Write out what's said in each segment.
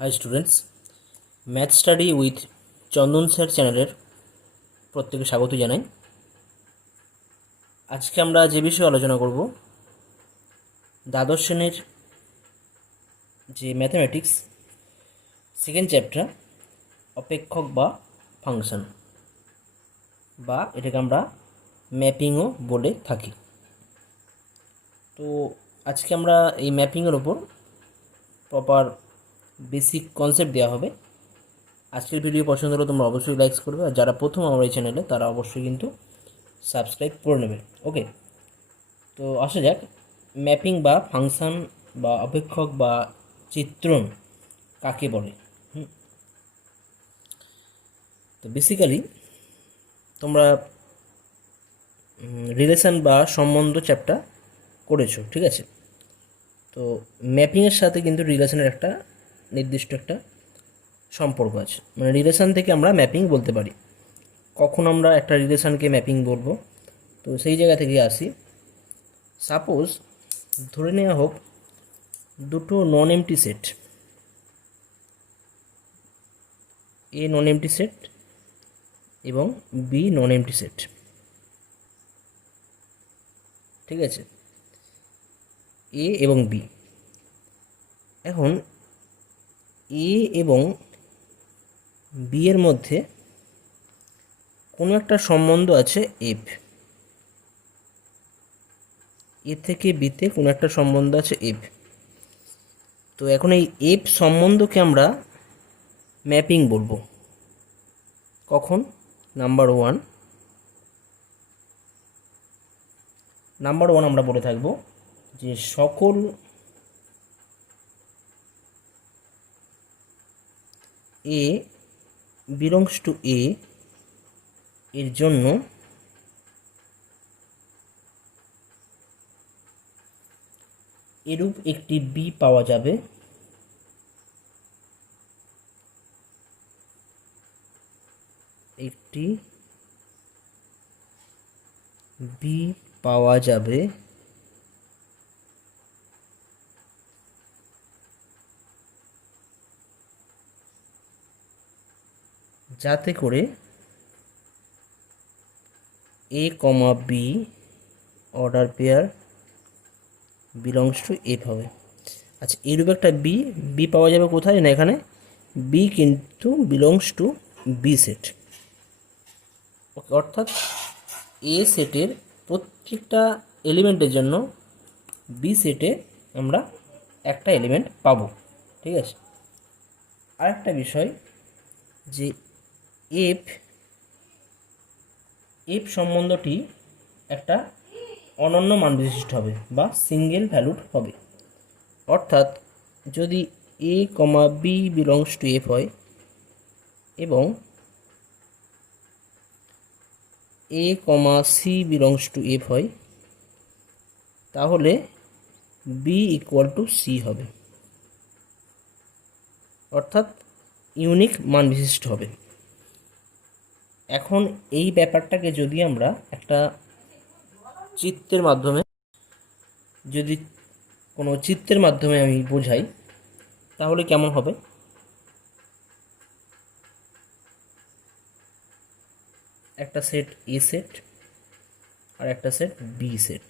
High students, math study with Chandan sir চ্যানেলের প্রত্যেকে স্বাগত জানাই। আজকে আমরা যে বিষয়ে আলোচনা করব, দ্বাদশ শ্রেণীর যে ম্যাথামেটিক্স সেকেন্ড চ্যাপ্টার অপেক্ষক বা ফাংশন, বা এটাকে আমরা ম্যাপিংও বলে থাকি। তো আজকে আমরা এই ম্যাপিংয়ের ওপর প্রপার বেসিক কনসেপ্ট দেওয়া হবে। আজকের ভিডিও পছন্দ হলে তোমরা অবশ্যই লাইক করবে, আর যারা প্রথম আমার এই চ্যানেলে তারা অবশ্যই কিন্তু সাবস্ক্রাইব করে নেবে। ওকে, তো আসা যাক, ম্যাপিং বা ফাংশন বা অপেক্ষক বা চিত্রণ কাকে বলে। তো বেসিক্যালি তোমরা রিলেশন বা সম্বন্ধ চ্যাপ্টার করেছো, ঠিক আছে? তো ম্যাপিংয়ের সাথে কিন্তু রিলেশনের একটা নির্দিষ্ট একটা সম্পর্ক আছে, মানে রিলেশন থেকে আমরা ম্যাপিং বলতে পারি। কখন আমরা একটা রিলেশনকে ম্যাপিং বলবো, তো সেই জায়গা থেকে আসি। সাপোজ ধরে নেওয়া হোক দুটো নন এমটি সেট, এ নন এমটি সেট এবং বি নন এমটি সেট, ঠিক আছে? এ এবং বি। এখন এ এবং বি এর মধ্যে কোনো একটা সম্বন্ধ আছে এফ, এ থেকে বিতে কোনো একটা সম্বন্ধ আছে এফ। তো এখন এই এফ সম্বন্ধকে আমরা ম্যাপিং বলবো। কখন? নাম্বার ওয়ান আমরা বলে থাকবো যে সকল এ বিলংস টু এ এর জন্য এরূপ একটি বি পাওয়া যাবে, একটি বি পাওয়া যাবে যাতে করে a comma b order pair belongs to f হবে। আচ্ছা, এরূপ একটা বি পাওয়া যাবে কোথায়? না, এখানে বি কিন্তু বিলংস টু বি সেট। ওকে, অর্থাৎ এ সেটের প্রত্যেকটা এলিমেন্টের জন্য বি সেটে আমরা একটা এলিমেন্ট পাবো, ঠিক আছে? আরেকটা বিষয় যে এফ সম্বন্ধটি একটা অনন্য মান বিশিষ্ট হবে বা সিঙ্গেল ভ্যালুড হবে। অর্থাৎ যদি এ comma B belongs to F হয় এবং এ কমা সি বিলংস টু এফ হয়, তাহলে বি ইকুয়াল টু সি হবে, অর্থাৎ ইউনিক মান বিশিষ্ট হবে। এখন এই ব্যাপারটাকে যদি আমরা একটা চিত্রের মাধ্যমে, যদি কোনো চিত্রের মাধ্যমে আমি বোঝাই, তাহলে কেমন হবে? একটা সেট এ সেট আর একটা সেট বি সেট,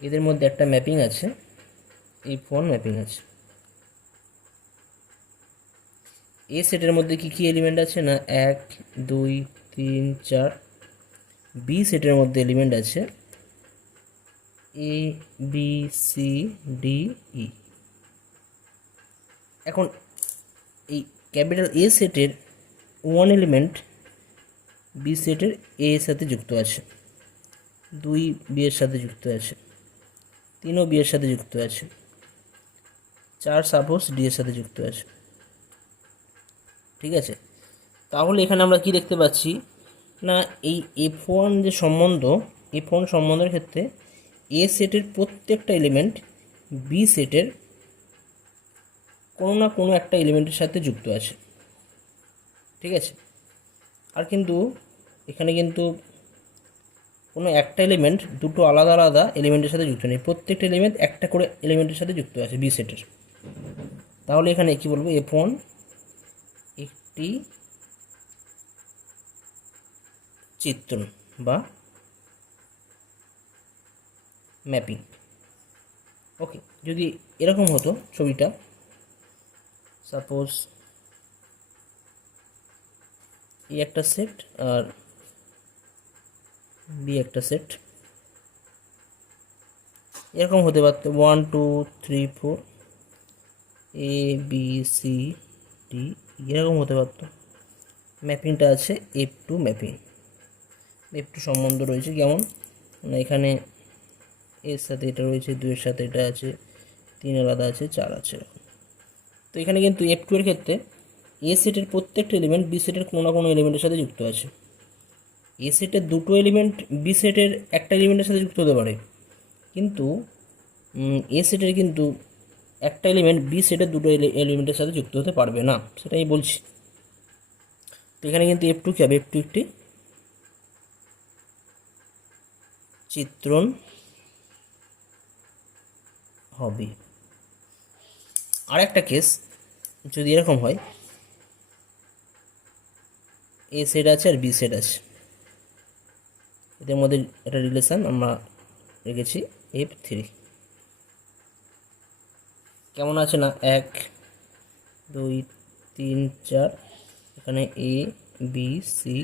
এদের মধ্যে একটা ম্যাপিং আছে, F1 ম্যাপিং আছে। এ সেটের মধ্যে কি কি এলিমেন্ট আছে? না 1 2 3 4। বি সেটের মধ্যে এলিমেন্ট আছে A B C D E. এখন এই ক্যাপিটাল এ সেটের ওয়ান এলিমেন্ট বি সেটের এ এর সাথে যুক্ত আছে, 2 বি এর সাথে যুক্ত আছে, 3ও বি এর সাথে যুক্ত আছে, 4 সাপোজ ডি এর সাথে যুক্ত আছে, ঠিক আছে? তাহলে এখানে আমরা কি দেখতে পাচ্ছি? না, এই F1 যে সম্বন্ধ, F1 সম্বন্ধের ক্ষেত্রে এ সেটের প্রত্যেকটা এলিমেন্ট বি সেটের কোনো না কোনো একটা এলিমেন্টের সাথে যুক্ত আছে, ঠিক আছে? আর কিন্তু এখানে কিন্তু কোনো একটা এলিমেন্ট দুটো আলাদা আলাদা এলিমেন্টের সাথে যুক্ত নেই, প্রত্যেকটা এলিমেন্ট একটা করে এলিমেন্টের সাথে যুক্ত আছে বি সেটের। তাহলে এখানে কি বলবো, F1 একটি চিত্রণ বা ম্যাপিং। ওকে, যদি এরকম হতো ছবিটা, সাপোজ এ একটা সেট আর বি একটা সেট, এরকম হতে পারতো 1 2 3 4 এ বি সি ডি, এরকম হতে পারতো। ম্যাপিংটা আছে F2 ম্যাপিং, F2 সম্বন্ধ রয়েছে কেমন, মানে এখানে এর সাথে এটা রয়েছে, 2-এর সাথে এটা আছে, 3 আলাদা আছে, 4 আছে। তো এখানে কিন্তু F2 এর ক্ষেত্রে এ সেটের প্রত্যেকটা এলিমেন্ট বি সেটের কোনো না কোনো এলিমেন্টের সাথে যুক্ত আছে। এ সেটের দুটো এলিমেন্ট বি সেটের একটা এলিমেন্টের সাথে যুক্ত হতে পারে, কিন্তু এ সেটের কিন্তু একটা এলিমেন্ট বি সেটের দুটো এলিমেন্টের সাথে যুক্ত হতে পারবে না, সেটাই বলছি। তো এখানে কিন্তু F2 কী হবে, F2 একটি চিত্রণ হবে। আর একটা কেস যদি এরকম হয়, এ সেট আছে আর বি সেট আছে, এদের মধ্যে একটা রিলেশান আমরা রেখেছি F3, কেমন আছে না 1 2 3 4, এখানে এ বি সি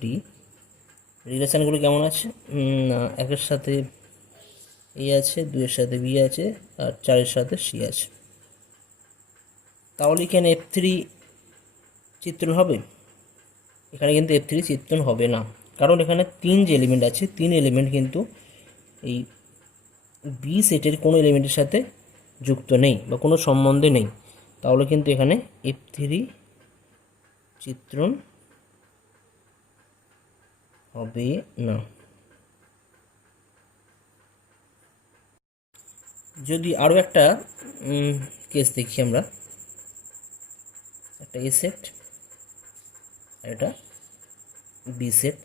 ডি, রিলেশানগুলো কেমন আছে না 1-এর সাথে এ আছে, 2-এর সাথে বি আছে, আর 4-এর সাথে সি আছে। তাহলে এখানে F3 চিত্রণ হবে? এখানে কিন্তু F3 চিত্রণ হবে না, কারণ এখানে 3 যে এলিমেন্ট আছে, 3 এলিমেন্ট কিন্তু এই বি সেটের কোনো এলিমেন্টের সাথে যুক্ত নেই বা কোনো সম্বন্ধে নেই। তাহলে কিন্তু এখানে F3 চিত্রণ হবে না। যদি আরও একটা কেস দেখি আমরা, একটা এ সেট আর এটা বি সেট,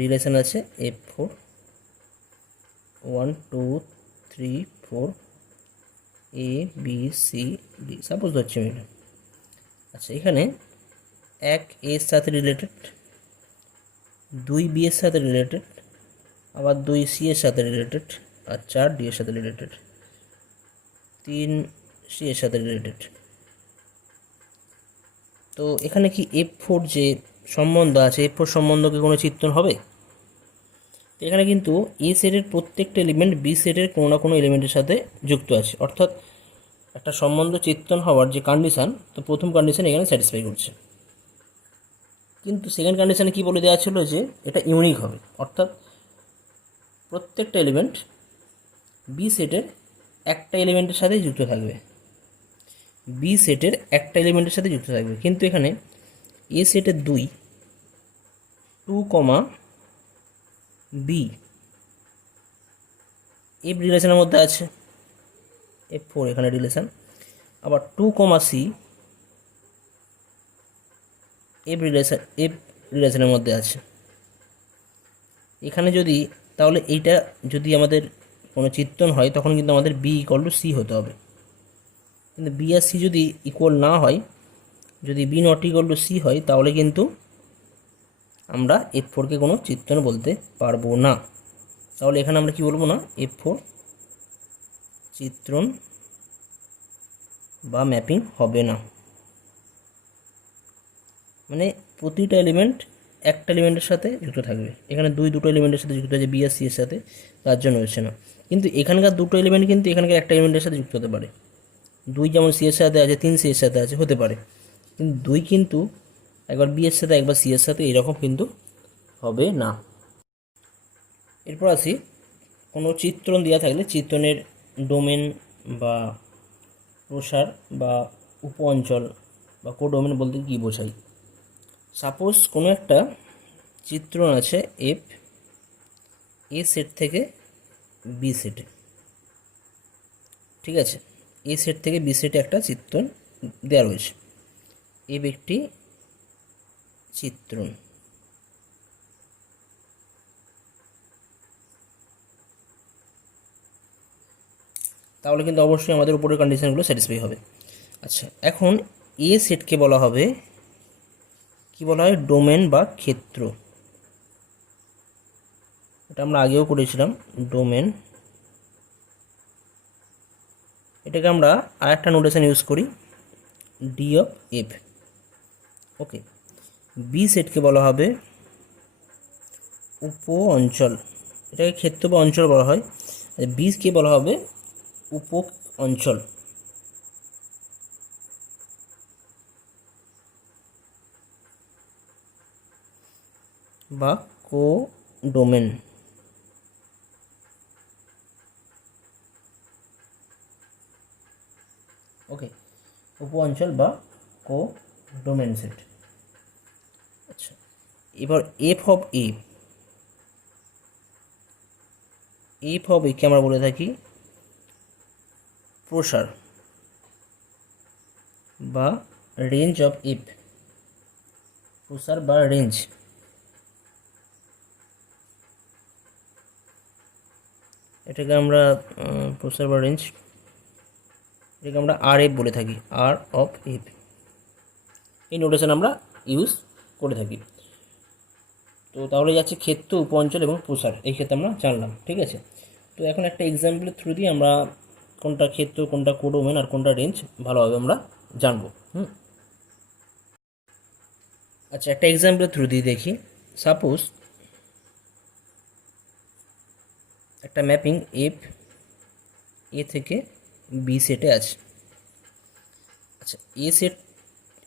রিলেশন আছে F4 1 2 3 4 A B C D, suppose ধরছি আমি এটা। আচ্ছা, এখানে 1 এর সাথে রিলেটেড, 2 বি এর সাথে রিলেটেড, আবার 2 সি এর সাথে রিলেটেড, আর 4 ডি এর সাথে রিলেটেড, 3 সি এর সাথে রিলেটেড। তো এখানে কি F4 যে সম্বন্ধ আছে, F4 সম্বন্ধকে কোনো চিত্রণ হবে? তো এখানে কিন্তু এ সেটের প্রত্যেকটা এলিমেন্ট বি সেটের কোনো না কোনো এলিমেন্টের সাথে যুক্ত আছে, অর্থাৎ একটা সম্বন্ধ চিত্রণ হওয়ার যে কন্ডিশান, তো প্রথম কন্ডিশান এখানে স্যাটিসফাই করছে। কিন্তু সেকেন্ড কন্ডিশানে কী বলে দেওয়া ছিল যে এটা ইউনিক হবে, অর্থাৎ প্রত্যেকটা এলিমেন্ট বি সেটের একটা এলিমেন্টের সাথেই যুক্ত থাকবে, বি সেটের একটা এলিমেন্টের সাথে যুক্ত থাকবে। কিন্তু এখানে এ সেটের 2 বি এফ রিলেশনের মধ্যে আছে, F4 এখানে রিলেশন, আবার 2 সি এফ রিলেশনের মধ্যে আছে এখানে। যদি তাহলে এইটা যদি আমাদের কোনো চিত্রণ হয়, তখন কিন্তু আমাদের বি ইকুয়াল টু সি হতে হবে। কিন্তু বি আর সি যদি ইকুয়াল না হয়, যদি B not equal to C হয়, তাহলে কিন্তু আমরা F4কে কোনো চিত্রণ বলতে পারবো না। তাহলে এখানে আমরা কি বলবো না, F4 চিত্রণ বা ম্যাপিং হবে না। মানে প্রতিটা এলিমেন্ট একটা এলিমেন্টের সাথে যুক্ত থাকবে, এখানে দুটো এলিমেন্টের সাথে যুক্ত আছে, বি আর সি এর সাথে, তার জন্য হচ্ছে না। কিন্তু এখানকার দুটো এলিমেন্ট কিন্তু এখানকার একটা এলিমেন্টের সাথে যুক্ত হতে পারে, 2 যেমন সি এর সাথে আছে, 3 সি এর সাথে আছে, হতে পারে। কিন্তু 2 কিন্তু একবার বি এর সাথে একবার সি এর সাথে এরকম কিন্তু হবে না। এরপর আসি, কোনো চিত্রণ দেওয়া থাকলে চিত্রণের ডোমেন বা প্রসার বা উপ অঞ্চল বা কোডোমেন বলতে কী বোঝায়। সাপোজ কোনো একটা চিত্রণ আছে এফ এ সেট থেকে বি সেটে, ঠিক আছে, এ সেট থেকে বি সেটে একটা চিত্রণ দেওয়া রয়েছে, এফ একটি চিত্রণ। তাহলে কিন্তু অবশ্যই আমাদের উপরের কন্ডিশনগুলো স্যাটিসফাই হবে। আচ্ছা, এখন এ সেটকে বলা হবে, কি বলা হয়, ডোমেন বা ক্ষেত্র। এটা আমরা আগেও করেছিলাম, ডোমেন। এটাকে আমরা আরেকটা নোটেশন ইউজ করি, D of F. Okay, B সেটকে বলা হবে উপ অঞ্চল, এটাকে ক্ষেত্র বা অঞ্চল বলা হয়। বিকে বলা হবে উপ অঞ্চল বা কো ডোমেন। ওকে, উপ অঞ্চল বা কো ডোমেন সেট। আচ্ছা, এবার F of A, F of একে আমরা বলে থাকি প্রসার বা রেঞ্জ অফ এফ, প্রসার বা রেঞ্জ। এটাকে আমরা প্রসার বা রেঞ্জ, এটাকে আমরা আর এফ বলে থাকি, আর অফ এফ। এই নোটেশন আমরা ইউজ করে থাকি। তো তাহলে যাচ্ছে ক্ষেত্র, উপ অঞ্চল এবং প্রসার, এই ক্ষেত্রে আমরা জানলাম। ঠিক আছে, তো এখন একটা এক্সাম্পলের থ্রু দিয়ে আমরা কোনটা ক্ষেত্র, কোনটা কোডোমেন আর কোনটা রেঞ্জ ভালোভাবে আমরা জানবো। আচ্ছা, একটা এক্সাম্পলের থ্রু দিয়ে দেখি। সাপোজ একটা ম্যাপিং এফ এ থেকে বি সেটে আছে। আচ্ছা, এ সেট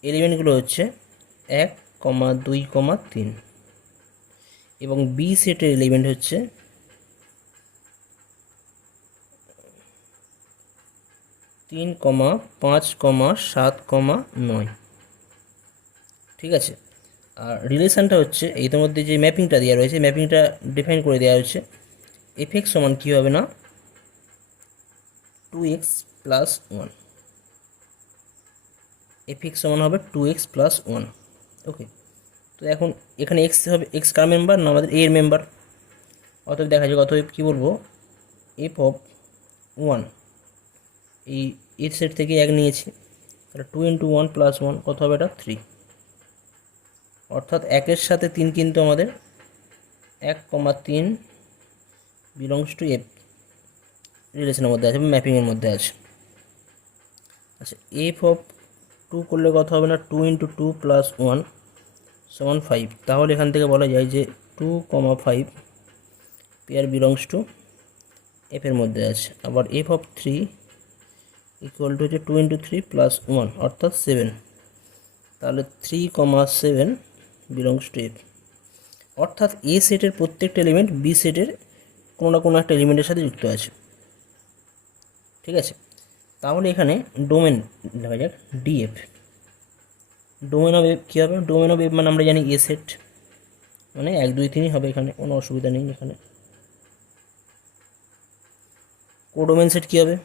এলিমেন্টগুলো হচ্ছে 1,2,3 এবং বি সেটের এলিমেন্ট হচ্ছে 3,5,7,9। ঠিক আছে, আর রিলেশানটা হচ্ছে এদের মধ্যে যে ম্যাপিংটা দেওয়া রয়েছে, ম্যাপিংটা ডিফাইন করে দেওয়া হচ্ছে এফ এক্স সমান কী হবে না 2x প্লাস 1, এফ এক্স সমান হবে 2x প্লাস 1। ওকে, তো এখন এখানে এক্স হবে, এক্স কার মেম্বার না আমাদের এর মেম্বার, অতএব দেখা যাক, অতএব কী বলবো, এফ অফ 1, এই এর সেট থেকে 1 নিয়েছি, তাহলে 2 ইন্টু 1 প্লাস 1 কত হবে, এটা 3। অর্থাৎ 1-এর সাথে 3 কিন্তু আমাদের 1,3 বিলংস টু এফ রিলেশনের মধ্যে আছে, ম্যাপিংয়ের মধ্যে আছে। আচ্ছা, এফ অফ 2 করলে কত হবে না 2 ইন্টু 2 প্লাস 1 সমান 5। তাহলে এখান থেকে বলা যায় যে 2,5 পেয়ার বিলংস টু এফের মধ্যে আছে। আবার এফ অফ 3 ইকুয়াল টু হচ্ছে 2 ইন্টু 3 প্লাস 1 অর্থাৎ 7। তাহলে 3,7 বিলংস টু এফ। অর্থাৎ এ সেটের প্রত্যেকটা এলিমেন্ট বি সেটের কোনো না কোনো একটা এলিমেন্টের সাথে যুক্ত আছে। ঠিক আছে, তাহলে এখানে ডোমেন লেখা যাক ডিএফ। ডোমেন অফ এফ কী হবে, ডোমেন অফ এফ মানে আমরা জানি এ সেট, মানে 1, 2, 3 হবে, এখানে কোনো অসুবিধা নেই। এখানে কোডোমেন সেট কী হবে,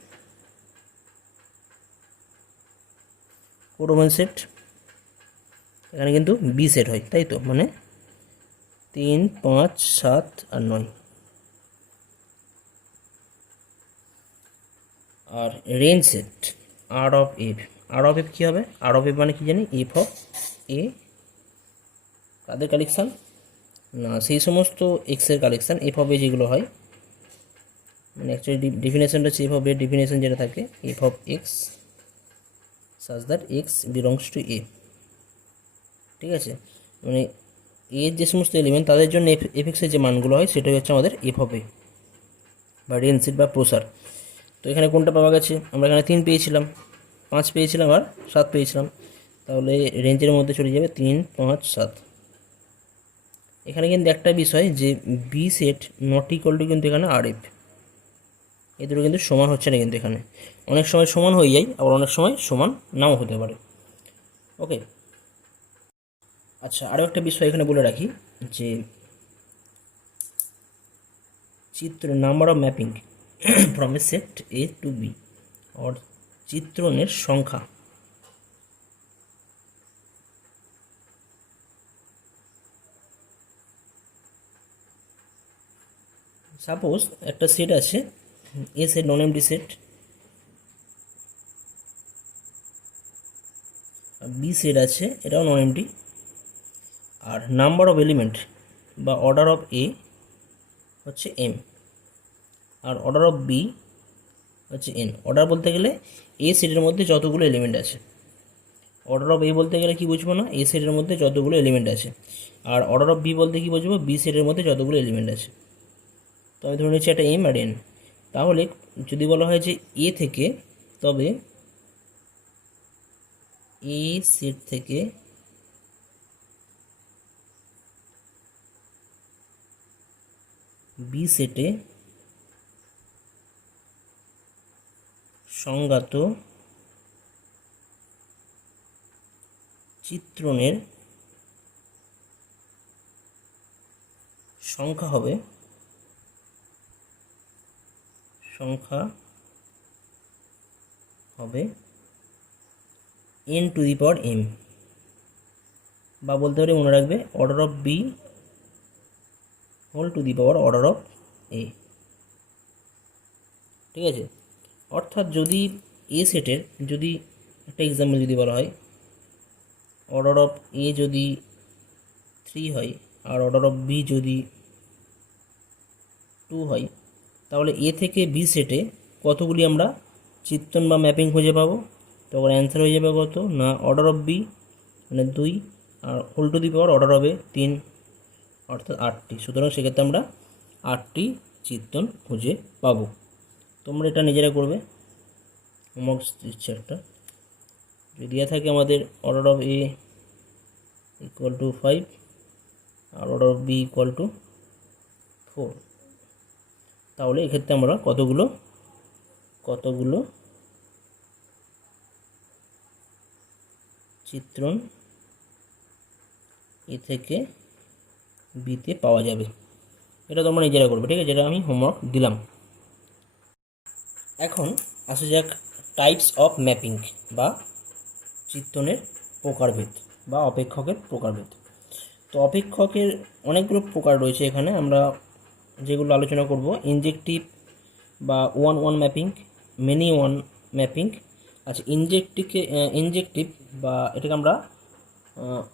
কোডোমেন সেট এখানে কিন্তু বি সেট হয়, তাই তো, মানে 3, 5, 7 আর 9। আর range set R of f, R of f কী হবে, আর অফ এফ মানে কি জানি এফ অফ এ কাদের কালেকশান না সেই সমস্ত এক্সের কালেকশান, এফ অফ এ যেগুলো হয়, মানে অ্যাকচুয়ালি ডেফিনেশনটা হচ্ছে এফ অফ এর ডেফিনেশন যেটা থাকে f of x such that x belongs to A. ঠিক আছে, মানে এর যে সমস্ত এলিমেন্ট তাদের জন্য এফ এক্সের যে মানগুলো হয় সেটাই হচ্ছে আমাদের এফ অফ এ বা রেঞ্জ সেট বা প্রসার। তো এখানে কোনটা পাওয়া গেছে, আমরা এখানে 3 পেয়েছিলাম, 5 পেয়েছিলাম আর 7 পেয়েছিলাম, তাহলে রেঞ্জের মধ্যে চলে যাবে 3, 5, 7। এখানে কিন্তু একটা বিষয় যে B set not equal to কিন্তু এখানে আর এফ, এই দুটো কিন্তু সমান হচ্ছে না, কিন্তু এখানে অনেক সময় সমান হয়ে যায়, আবার অনেক সময় সমান নাও হতে পারে। ওকে, আচ্ছা, আরও একটা বিষয় এখানে বলে রাখি যে চিত্র number of mapping from A set A to B, or চিত্রণের সংখ্যা। সাপোজ একটা সেট আছে A set, non empty set, set আছে, এটাও নন এমটি। আর নাম্বার অফ এলিমেন্ট বা অর্ডার অফ এ হচ্ছে এম, আর অর্ডার অফ বি হচ্ছে এন। অর্ডার বলতে গেলে এ সেটের মধ্যে যতগুলো এলিমেন্ট আছে। অর্ডার অফ এ বলতে গেলে কি বুঝবো না, এ সেটের মধ্যে যতগুলো এলিমেন্ট আছে। আর অর্ডার অফ বি বলতে কি বুঝবো, বি সেটের মধ্যে যতগুলো এলিমেন্ট আছে। তো আমি ধরে নিচ্ছি একটা এম আর এন। তাহলে যদি বলা হয় যে এ থেকে, তবে এ সেট থেকে বি সেটে সংজ্ঞাত চিত্রণের সংখ্যা হবে n to the power m, বা বলতে পারি, মনে রাখবে, order of B whole to the power order of A. ঠিক আছে, অর্থাৎ যদি এ সেটের, যদি একটা এক্সাম্পল যদি বলা হয়, অর্ডার অফ এ যদি 3 হয় আর অর্ডার অফ বি যদি 2 হয়, তাহলে এ থেকে বি সেটে কতগুলি আমরা চিত্রণ বা ম্যাপিং খুঁজে পাবো? তখন অ্যান্সার হয়ে যাবে কত না, অর্ডার অফ বি মানে 2 আর whole to the power order হবে 3, অর্থাৎ 8টি। সুতরাং সেক্ষেত্রে আমরা 8টি চিত্রণ খুঁজে পাবো। তোমরা এটা নিজেরা করবে, হোমওয়ার্ক দিচ্ছে একটা। যদি দেওয়া থাকে আমাদের order of A equal to 5 আর order of B equal to 4, তাহলে এক্ষেত্রে আমরা কতগুলো চিত্রণ এ থেকে বিতে পাওয়া যাবে, এটা তোমরা নিজেরা করবে। ঠিক আছে, যেটা আমি হোমওয়ার্ক দিলাম। এখন আসা যাক টাইপস অফ ম্যাপিং বা চিত্রণের প্রকারভেদ বা অপেক্ষকের প্রকারভেদ। তো অপেক্ষকের অনেকগুলো প্রকার রয়েছে এখানে, আমরা যেগুলো আলোচনা করব, ইনজেক্টিভ বা one one mapping, many one mapping. আচ্ছা, ইনজেক্টিভ বা এটাকে আমরা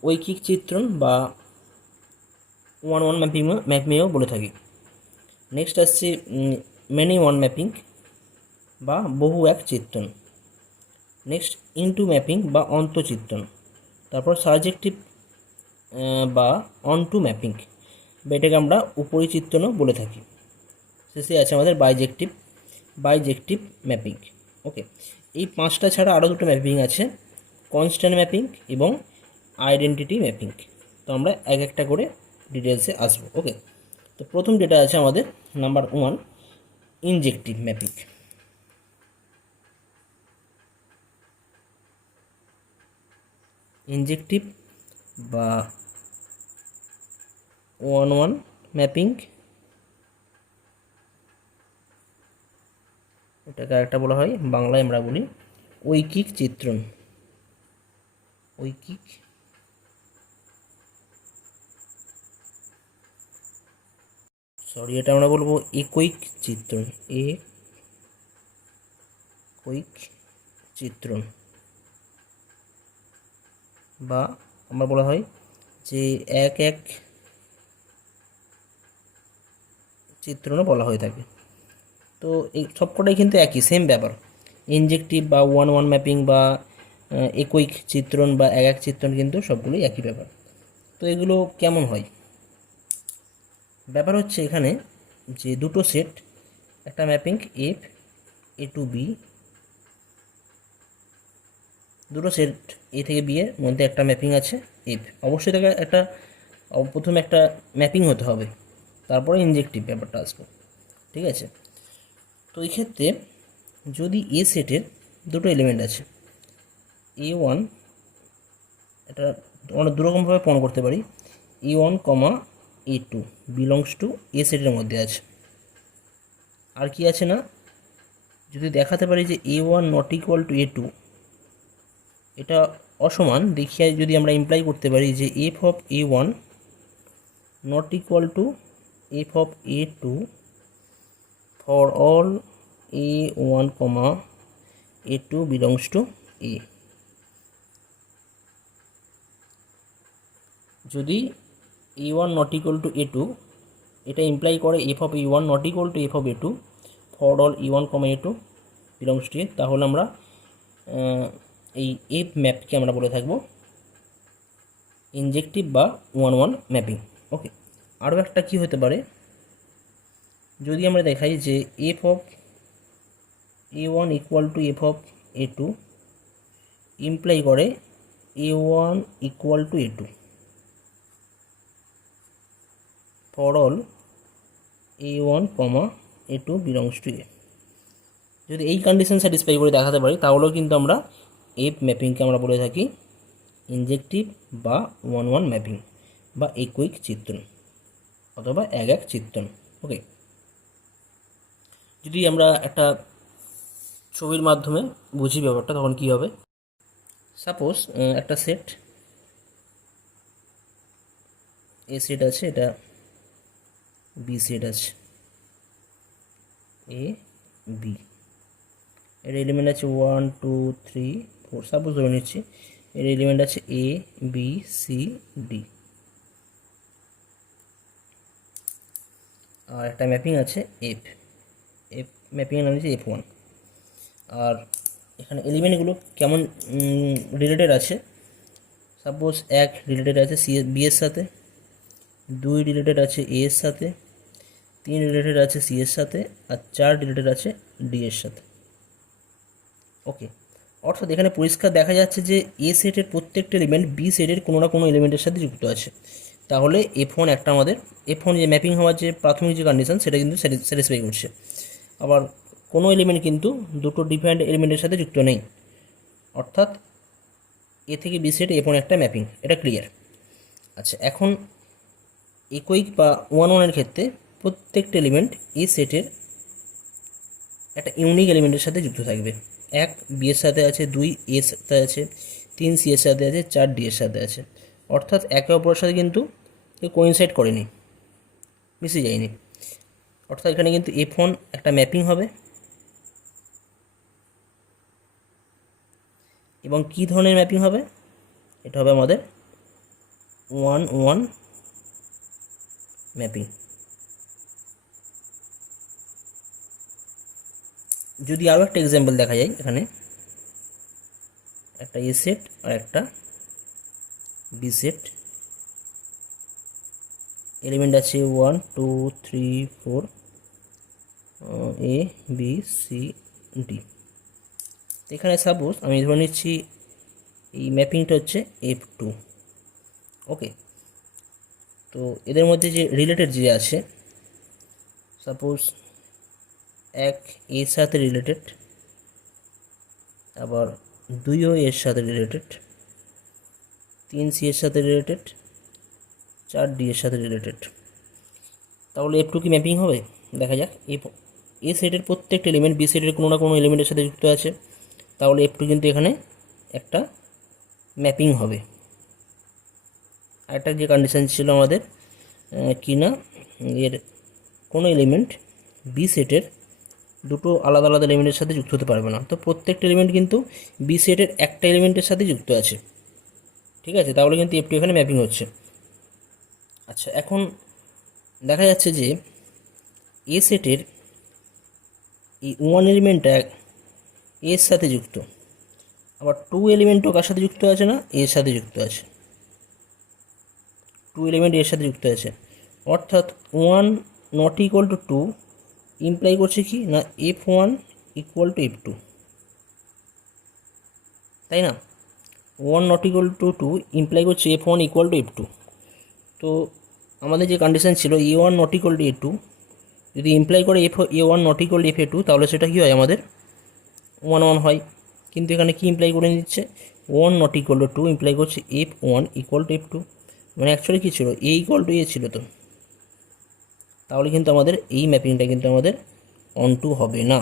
ঐকিক চিত্রণ বা ওয়ান ওয়ান ম্যাপিংও বলে থাকি। নেক্সট আসছে মেনি ওয়ান ম্যাপিং বা বহু এক চিত্রণ। নেক্সট ইনটু ম্যাপিং বা অন্তঃচিত্রণ। তারপর সাবজেক্টিভ বা অনটু ম্যাপিং, বা এটাকে আমরা উপরিচিত্রণও বলে থাকি। শেষে আছে আমাদের বাইজেক্টিভ ম্যাপিং। ওকে, এই 5টা ছাড়া আরও 2টো ম্যাপিং আছে, কনস্ট্যান্ট ম্যাপিং এবং আইডেন্টিটি ম্যাপিং। তো আমরা এক একটা করে ডিটেলসে আসবো। ওকে, তো প্রথম যেটা আছে আমাদের নাম্বার 1, ইনজেক্টিভ ম্যাপিং। ইনজেক্টিভ বা ওয়ান ওয়ান ম্যাপিং, এটাকে একটা বলা হয়, বাংলায় আমরা বলি ঐকিক চিত্রণ। ঐকিক এটা আমরা বলবো একৈক চিত্রণ, একৈক চিত্রণ, বা আমরা বলা হয় যে এক এক চিত্রণও বলা হয়ে থাকে। তো এই সবকটাই কিন্তু একই, সেম ব্যাপার। ইনজেক্টিভ বা ওয়ান ওয়ান ম্যাপিং বা একৈক চিত্রণ বা এক এক চিত্রণ কিন্তু সবগুলোই একই ব্যাপার। তো এগুলো কেমন হয়? ব্যাপার হচ্ছে এখানে যে দুটো সেট, একটা mapping F A to B, দুটো সেট এ থেকে বি এর মধ্যে একটা ম্যাপিং আছে এফ। অবশ্যই তাকে একটা প্রথমে একটা ম্যাপিং হতে হবে, তারপরে ইনজেক্টিভ ব্যাপারটা আসবে। ঠিক আছে, তো এই ক্ষেত্রে যদি এ সেটের দুটো এলিমেন্ট আছে A1, এটা আমরা দুরকমভাবে প্রমাণ করতে পারি, A1, A2 বিলংস টু এ সেটের মধ্যে আছে। আর কি আছে না, যদি দেখাতে পারি যে A1 not equal two A2, এটা অসমান দেখিয়ে যদি আমরা ইমপ্লাই করতে পারি যে F of A1 not equal to F of A2 for all A1, A2 belongs to A। যদি a1 not equal two a2, এটা ইমপ্লাই করে F of a1 not equal to F of a2 for all e1, a2 belongs to a, তাহলে আমরা এই F ম্যাপকে আমরা বলে থাকবো ইনজেক্টিভ বা 1-1 ম্যাপিং। ওকে, আরও একটা কি হতে পারে, যদি আমরা দেখাই যে F of a1 equal to F of a2 imply করে a1 equal to a2 for all a1, a2 belongs to a। যদি এই কন্ডিশন স্যাটিসফাই করে দেখাতে পারি তাহলেও কিন্তু আমরা এফ ম্যাপিংকে আমরা বলে থাকি ইনজেক্টিভ বা 1-1 ম্যাপিং বা একৈক চিত্রণ অথবা এক চিত্রণ। ওকে, যদি আমরা একটা ছবির মাধ্যমে বুঝি ব্যাপারটা তখন কী হবে, সাপোজ একটা সেট এ সেট আছে, এটা বি সেট আছে, এ বি, এর এলিমেন্ট আছে 1 2 3 4, সাপোজ ধরে নিচ্ছি এর এলিমেন্ট আছে এ বি সি ডি, আর একটা ম্যাপিং আছে এফ, এফ ম্যাপিংয়ের নাম হচ্ছে F1। আর এখানে এলিমেন্টগুলো কেমন রিলেটেড আছে, সাপোজ এক রিলেটেড আছে বি এর সাথে, 2 রিলেটেড আছে এ এর সাথে, 3 রিলেটেড আছে সি এর সাথে, আর 4 রিলেটেড আছে ডি এর সাথে। ওকে, অর্থাৎ এখানে পরিষ্কার দেখা যাচ্ছে যে এ সেটের প্রত্যেকটা এলিমেন্ট বি সেটের কোনো না কোনো এলিমেন্টের সাথে যুক্ত আছে। তাহলে F1 একটা আমাদের F1 যে ম্যাপিং হওয়ার যে প্রাথমিক যে কন্ডিশন সেটা কিন্তু স্যাটিসফাই করছে। আবার কোনো এলিমেন্ট কিন্তু দুটো ডিফারেন্ট এলিমেন্টের সাথে যুক্ত নেই, অর্থাৎ এ থেকে বি সেট F1 একটা ম্যাপিং, এটা ক্লিয়ার। আচ্ছা, এখন একৈক বা 1-1 ক্ষেত্রে প্রত্যেকটা এলিমেন্ট এ সেটের একটা ইউনিক এলিমেন্টের সাথে যুক্ত থাকবে। 1 বি এর সাথে আছে, 2 এর সাথে আছে, 3 সি এর সাথে আছে, 4 ডি এর সাথে আছে, অর্থাৎ একে অপরের সাথে কিন্তু কোইনসাইড করেনি, মিশে যায়নি। অর্থাৎ এখানে কিন্তু F1 একটা ম্যাপিং হবে। এবং কী ধরনের ম্যাপিং হবে, এটা হবে আমাদের 1-1 ম্যাপিং। যদি আরও একটা এক্সাম্পল দেখা যায়, এখানে একটা এ সেট আর একটা বি সেট, এলিমেন্ট আছে 1 2 3 4, এ বি সি ডি। এখানে সাপোজ আমি ধরে নিচ্ছি এই ম্যাপিংটা হচ্ছে F2। ওকে, তো এদের মধ্যে যে রিলেটেড যে আছে, সাপোজ এক এর সাথে রিলেটেড, আবার 2ও এর সাথে রিলেটেড, 3 সি এর সাথে রিলেটেড, 4 ডি এর সাথে রিলেটেড, তাহলে F2 কি ম্যাপিং হবে? দেখা যাক। এ সেটের প্রত্যেকটা এলিমেন্ট বি সেটের কোনো না কোনো এলিমেন্টের সাথে যুক্ত আছে, তাহলে F2 কিন্তু এখানে একটা ম্যাপিং হবে। আরেকটা যে কন্ডিশন ছিল আমাদের কি না, এর কোনো এলিমেন্ট বি সেটের দুটো আলাদা আলাদা এলিমেন্টের সাথে যুক্ত হতে পারবে না, তো প্রত্যেকটা এলিমেন্ট কিন্তু বি সেটের একটা এলিমেন্টের সাথে যুক্ত আছে। ঠিক আছে, তাহলে কিন্তু F2 এখানে ম্যাপিং হচ্ছে। আচ্ছা, এখন দেখা যাচ্ছে যে এ সেটের এই 1 এলিমেন্টটা এর সাথে যুক্ত, আবার 2 এলিমেন্টও কার সাথে যুক্ত আছে না, এর সাথে যুক্ত আছে, 2 এলিমেন্ট এর সাথে যুক্ত আছে, অর্থাৎ 1 নট ইকুয়াল টু 2 ইমপ্লাই করছে কি না F1 ইকুয়াল টু F2, তাই না? 1 নট ইকুয়াল টু 2 ইমপ্লাই করছে F1 ইকুয়াল টু F2। তো আমাদের যে কন্ডিশন ছিল A1 not equal two A2, যদি ইমপ্লাই করে A1 not equal two FA2, তাহলে সেটা কী হয় আমাদের 1-1 হয়। কিন্তু এখানে কি ইমপ্লাই করে দিচ্ছে, 1 নট ইকুয়াল টু 2 ইমপ্লাই করছে F1 ইকুয়াল টু F2, মানে অ্যাকচুয়ালি কী ছিল, এ ইকুয়াল টু এ ছিল। তো তাহলে কিন্তু আমাদের এই ম্যাপিংটা কিন্তু আমাদের অন টু হবে না,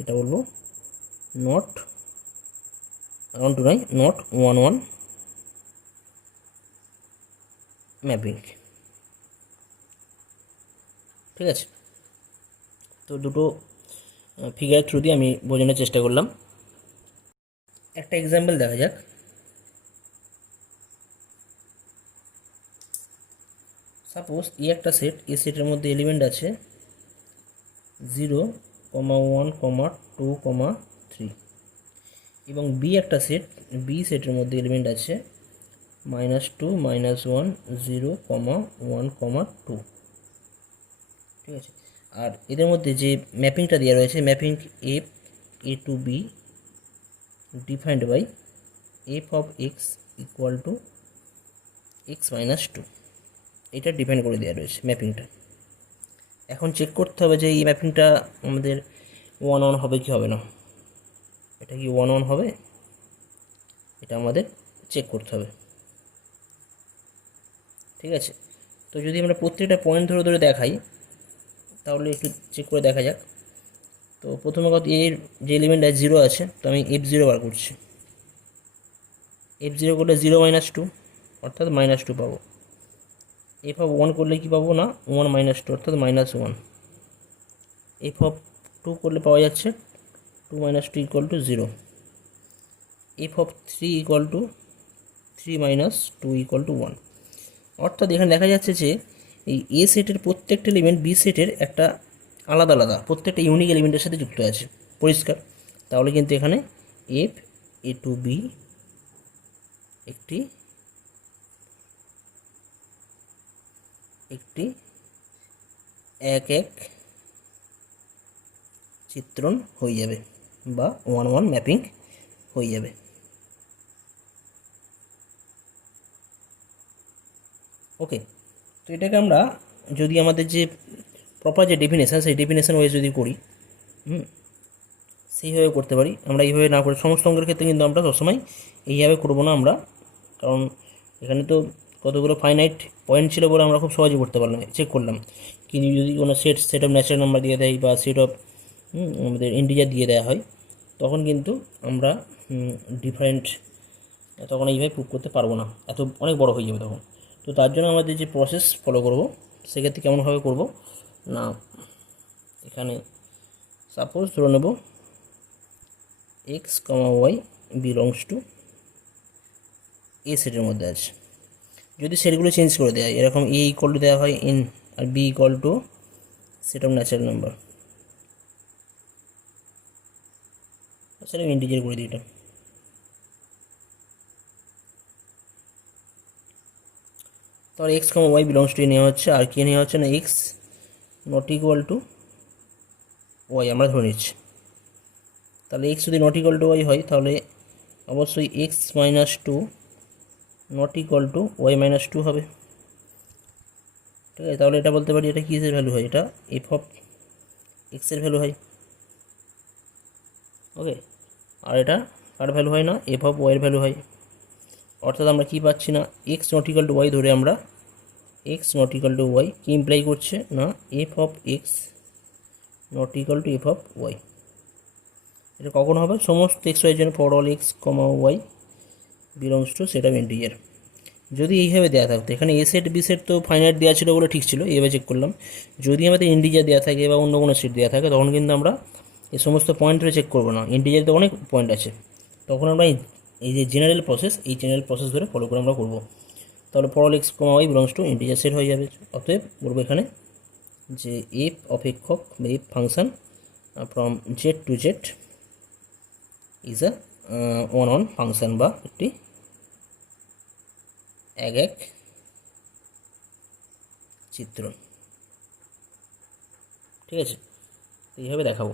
এটা বলবো নট অন টু নয়, নট 1-1 ম্যাপিং। ঠিক আছে, তো দুটো ফিগারের থ্রু দিয়ে আমি বোঝানোর চেষ্টা করলাম। একটা এক্সাম্পল দেখা যাক। সাপোজ একটা সেট, সেটের মধ্যে এলিমেন্ট আছে 0, 1, 2, 3, এবং একটা সেট, সেটের মধ্যে এলিমেন্ট আছে -2, -1, 0, 1, 2। ঠিক আছে। আর এদের মধ্যে যে ম্যাপিংটা দেওয়া রয়েছে, mapping f a to b defined by f of x equal to x - 2, এটা ডিফাইন করে দেওয়া রয়েছে ম্যাপিংটা। এখন চেক করতে হবে যে এই ম্যাপিংটা আমাদের 1 হবে কি হবে না। এটা কি 1 হবে, এটা আমাদের চেক করতে হবে। ঠিক আছে। তো যদি আমরা প্রত্যেকটা পয়েন্ট ধরে ধরে দেখাই তাহলে একটু চেক করে দেখা যাক। তো প্রথমে কথা, এর যে এলিমেন্ট 0 আছে, তো আমি f0 বার করছি। f0 করলে 0 - 2 অর্থাৎ -2 পাবো। f(1) করলে কি পাবো না, 1 - 2 অর্থাৎ -1। f(2) করলে পাওয়া যাচ্ছে 2 - 2 equal to 0। f(3) equal to 3 - 2 equal to 1। অর্থাৎ এখানে দেখা যাচ্ছে যে এই এ সেটের প্রত্যেকটা এলিমেন্ট বি সেটের একটা আলাদা আলাদা প্রত্যেকটা ইউনিক এলিমেন্টের সাথে যুক্ত আছে। পরিষ্কার? তাহলে কিন্তু এখানে এফ এ টু বি একটি একটি এক এক চিত্রণ হয়ে যাবে বা 1 ম্যাপিং হয়ে যাবে। ওকে। তো এটাকে আমরা যদি আমাদের যে প্রপার যে ডেফিনেশান, সেই ডেফিনেশান ওয়াইজ যদি করি, সেইভাবে করতে পারি। আমরা এইভাবে না করে সমস্ত অঙ্কের ক্ষেত্রে কিন্তু আমরা সবসময় এইভাবে করবো না আমরা, কারণ এখানে তো কতগুলো ফাইনাইট পয়েন্ট ছিল বলে আমরা খুব সহজে করতে পারলাম, চেক করলাম। কিন্তু যদি কোনো সেট অফ ন্যাচারাল নাম্বার দিয়ে দেয় বা সেট অফ আমাদের ইন্টিজার দিয়ে দেওয়া হয়, তখন কিন্তু আমরা ডিফারেন্ট তখন এইভাবে প্রুভ করতে পারবো না, এত অনেক বড় হয়ে যাবে তখন। তো তার জন্য আমাদের যে প্রসেস ফলো করব, সেক্ষেত্রে কেমনভাবে করব না, এখানে সাপোজ ধরে নেব x, y বিলংস টু এ সেটের মধ্যে আছে। যদি সেটগুলো চেঞ্জ করে দেয়, এরকম এ ইকুয়াল টু দেওয়া হয় n আর B equal to set of natural number, সেটা ইন্টিজার করে দিই। এটা তাহলে x, y belongs to A নেওয়া হচ্ছে, আর কে নেওয়া হচ্ছে না x not equal to y আমরা ধরে নিচ্ছি। তাহলে x যদি নট ইকুয়াল টু y হয়, তাহলে অবশ্যই x - 2 not equal to y - 2 হবে। ঠিক আছে। তাহলে এটা বলতে পারি এটা কিসের ভ্যালু হয়, এটা এফ অফ এক্সের ভ্যালু হয়। ওকে। আর এটা কার ভ্যালু হয় না, এফ অফ ওয়াইয়ের ভ্যালু হয়। অর্থাৎ আমরা কী পাচ্ছি না, X not equal to Y ধরে আমরা X not equal to Y কী ইমপ্লাই করছে না, F of X not equal to F of Y. এটা কখন হবে, সমস্ত এক্স ওয়াইয়ের জন্য for all X Y belongs to set of integer. যদি এইভাবে দেওয়া থাকতো, এখানে এ সেট বি সেট তো ফাইনাইট দেওয়া ছিল বলে ঠিক ছিল, এভাবে চেক করলাম। যদি আমাদের ইন্টিজার দেওয়া থাকে বা অন্য কোনো সেট দেওয়া থাকে, তখন কিন্তু আমরা এই সমস্ত পয়েন্টে চেক করবো না, ইন্টিজার তো অনেক পয়েন্ট আছে। তখন আমরা এই যে জেনারেল প্রসেস, এই জেনারেল প্রসেস ধরে ফলো করে আমরা করবো। তাহলে for all X Y belongs to integer set হয়ে যাবে। অতএব বলবো এখানে যে এফ অপেক্ষক বা F function from Z to Z is a one function বা একটি এক এক চিত্রণ। ঠিক আছে, এইভাবে দেখাবো।